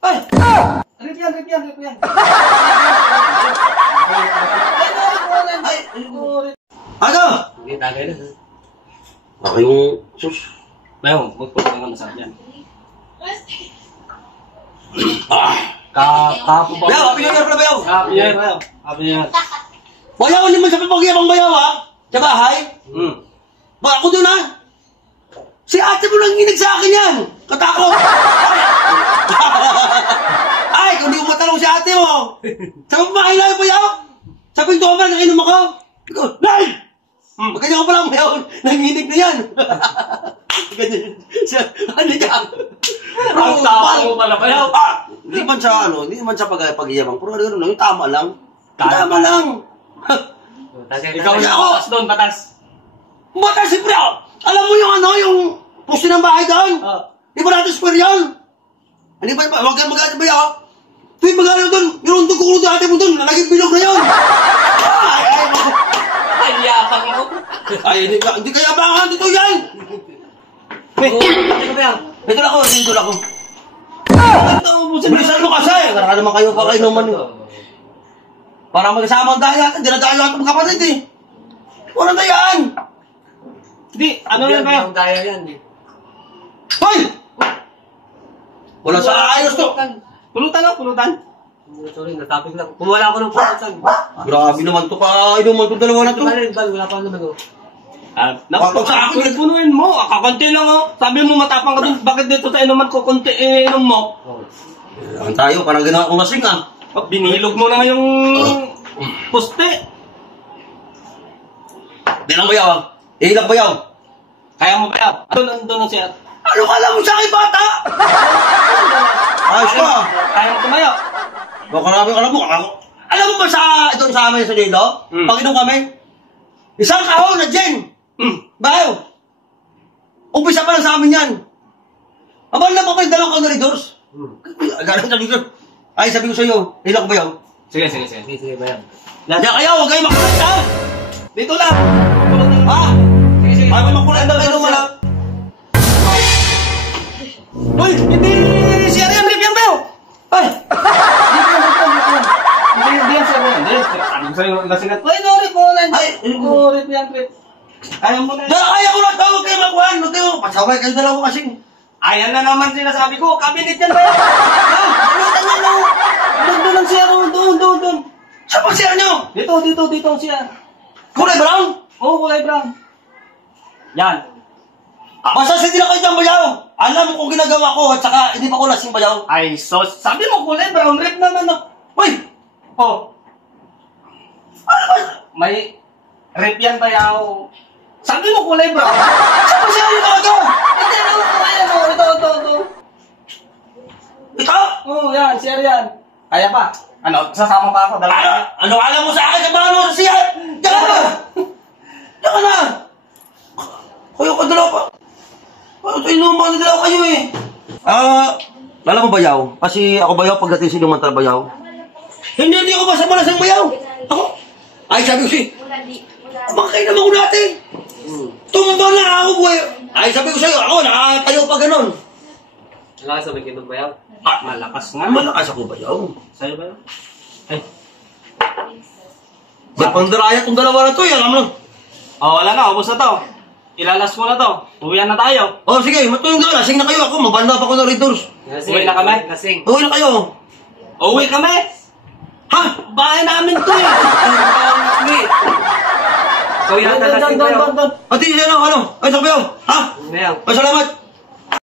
Ay! Rip yan. Ay! Ano? Hindi, tagay na. Ako yung sus. Bayaw, magpapagod ka na sa akin. Kapo ba? Bayaw, happy new year pala bayaw. Happy year. Bayaw, hindi man sa papagyabang bayaw ha. Sa bahay. Baka ako doon ha. Si ate mo lang inig sa akin yan. Katakot. Ay, kung di mo matalong si ate mo. Sa bahay lang yung bayaw. Sa pinto ka nakinom ako. Ikaw, Nay! Magkanya ka pala bayaw. Nanginig na yan. Ganyan siya. Ano yan? Ang tawa mo pala bayaw. Hindi man sa hindi man sa pag-iyabang. Pero ano lang, yung tama lang. Tama lang. Ikaw yung batas doon, batas. Batas si Bro! Alam mo yung yung poste ng bahay doon? Di ba natin square yun? Hindi ba, huwag kang mag-alit ba yun? Tuwing mag-alit doon, yung dugo ate mo doon, nalaging bilog na yun. Ay, yapang mo. Ay, hindi kaya bangan dito yan. Ito lang ako. Bilisan mo kasi. Karaka naman kayo pa kayo naman. Para magkasama ang daya, dinadaya lahat ng kapatid eh. Walang dayaan. Hindi, ano yan bayaw? Ang daya yan eh. Hoy! Wala sa ayos to. Pulutan. Sorry, natapig lang. Kumuwala ako ng pulutan. Grabe naman to ka. Inuman to dalawa na to. Wala pa naman oh. Pag sa akin, punuin mo. Kakunti lang oh. Sabi mo matapang ka dun. Bakit dito sa inuman ko kunti inom mo? Ang tayo, parang ginawa kong lasing ah. Binilog mo na yung poste. Dilang bayaw. Ilang bayaw. Kaya mo bayaw. Doon na siya. Ano ka lang mo sa akin, bata? Ayos ka. Kaya mo tumayo. Karami alam mo. Alam mo ba itong sa amin sa dito? Pag-inom kami? Isang kahon na Jen. Bayaw. Umpisa pa lang sa amin yan. Abang lang pa pa yung dalawang koridors. Galang sabi ko. Ay, sabi ko sa'yo. Ilang bayaw. Sige, bayaw. Diyan kayo, huwag kayo makulanta. Dito lang. Ha? Sige. Ay, makulanta kayo naman ha. Uy, hindi siya rin. Rip yan bayaw. Ay! Hindi yan siya rin. Hindi. Sabi ko sa'yo, lasingat. Uy, no, Rip mo na. Ay, Rip yan, Rip. Ayaw mo na. Kaya ko na tawag kayo magkuhan. Huwag kayo. Pasaway kayo dalawa kasi. Ayan na naman sinasabi ko. Kabinet yan bayaw. Ha? Kabinetan yan no. Doon lang siya. Doon. Saan pa siya nyo? Dito siya. Kulay brown? Oo, kulay brown. Yan. Basta hindi na kayo dyan bayaw. Alam mo kung ginagawa ko at saka hindi pa ko lasing bayaw. Ay, sos. Sabi mo kulay brown. Rip naman no. Uy! Oh. Ano ba? May rip yan bayaw. Sabi mo kulay brown. Saan pa siya yung ito? Hindi na ako. Ayan o. Ito. Ito? Oo, yan. Siya yan. Kaya pa. Ano, sasama pa ako. Ano alam mo sa akin? Sabahan mo siya? Diyan ka na! Diyan ka na! Kayo ka dalawa pa. Ano ito inuman na dalawa kayo eh? Alam mo bayaw? Kasi ako bayaw pagdating sa inuman talaga bayaw. Hindi ako basta malasang bayaw. Ako? Ay sabi ko abang kayo naman ko natin. Tumba na ako buhay. Ay sabi ko sa'yo, ako nakatayo pa ganun. Malakas sa magkinong bayaw? Malakas nga. Malakas ako bayaw. Sa'yo bayaw? Ay. Sa pandaraya itong dalawa na to, alam mo. Wala na. Ubus na to. Ilalas mo na to. Uwihan na tayo. Sige, matulong na. Lasing na kayo. Ako, mabanda pa ko ng readers. Uwi na kami? Lasing. Uwi na kayo. Uwi kami? Ha? Bahay namin to eh. Uwi na lasing tayo. Ati, ano? Ay, sabi ko. Ha? Bayaw. Ay, salamat.